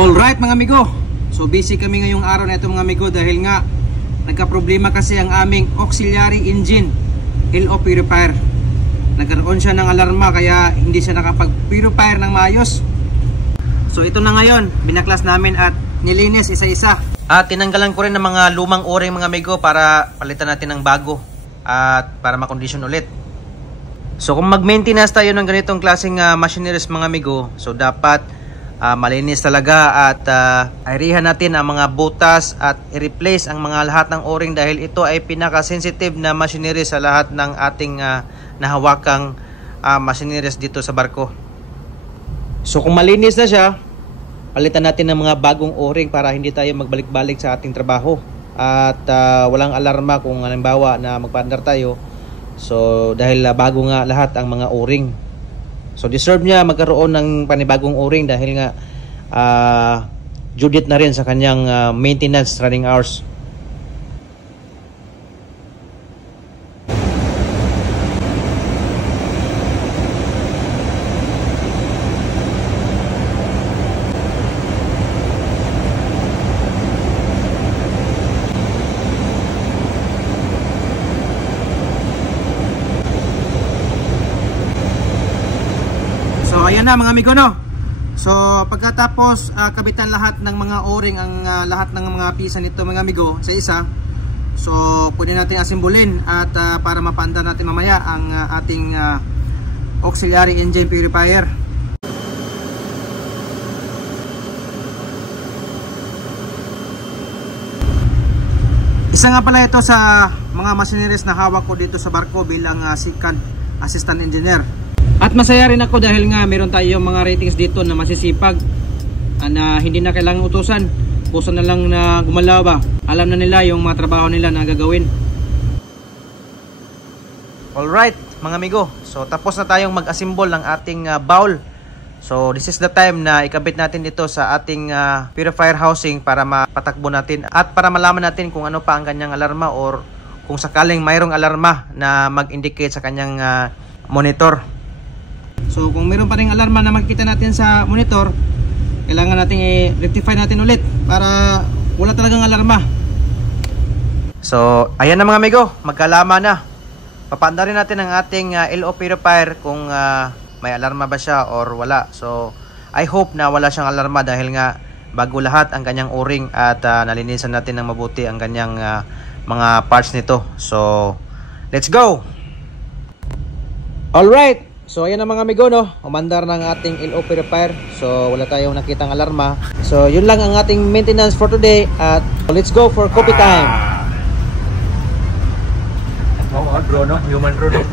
Alright mga amigo, so busy kami ngayong araw na ito mga amigo dahil nga nagka-problema kasi ang aming auxiliary engine LO purifier. Nagkaroon siya ng alarma kaya hindi siya nakapag-purifier ng maayos. So ito na ngayon, binaklas namin at nilinis isa-isa. At tinanggalan ko rin ng mga lumang o-ring mga amigo para palitan natin ng bago at para makondisyon ulit. So kung mag-maintenance tayo ng ganitong klaseng machineries mga amigo, so dapat malinis talaga at airihan natin ang mga butas at i-replace ang mga lahat ng o-ring dahil ito ay pinaka-sensitive na machinery sa lahat ng ating nahawakang machineries dito sa barko. So kung malinis na siya, palitan natin ng mga bagong o-ring para hindi tayo magbalik-balik sa ating trabaho at walang alarma kung halimbawa na magpa-andar tayo. So dahil bago nga lahat ang mga o-ring. So deserve niya magkaroon ng panibagong o-ring dahil nga due date na rin sa kanyang maintenance running hours. So ayan na mga amigo no. So pagkatapos kabitan lahat ng mga o-ring ang lahat ng mga pisa nito mga amigo sa isa. So pwede natin asimbulin at para mapanda natin mamaya ang ating auxiliary engine purifier. Isa nga pala ito sa mga machineries na hawak ko dito sa barko bilang second assistant engineer. At masaya rin ako dahil nga meron tayong mga ratings dito na masisipag na hindi na kailangang utusan. Puso na lang na gumalaw ba. Alam na nila yung mga trabaho nila na gagawin. Alright mga amigo, so tapos na tayong mag-assemble ng ating bowl. So this is the time na ikabit natin ito sa ating purifier housing para mapatakbo natin at para malaman natin kung ano pa ang kanyang alarma or kung sakaling mayroong alarma na mag-indicate sa kanyang monitor. So kung meron pa ring alarma na makikita natin sa monitor, kailangan natin i-rectify natin ulit para wala talagang alarma. So ayan na mga amigo, magkalama na. Papaanda rin natin ang ating LO purifier kung may alarma ba siya or wala. So I hope na wala siyang alarma dahil nga bago lahat ang kanyang o-ring at nalinisan natin ng mabuti ang kanyang mga parts nito. So let's go! Alright! So ayan na mga amigo no, umandar ng ating LO purifier. So wala tayong nakitang alarma. So yun lang ang ating maintenance for today at let's go for coffee time. Bro no, human bro no.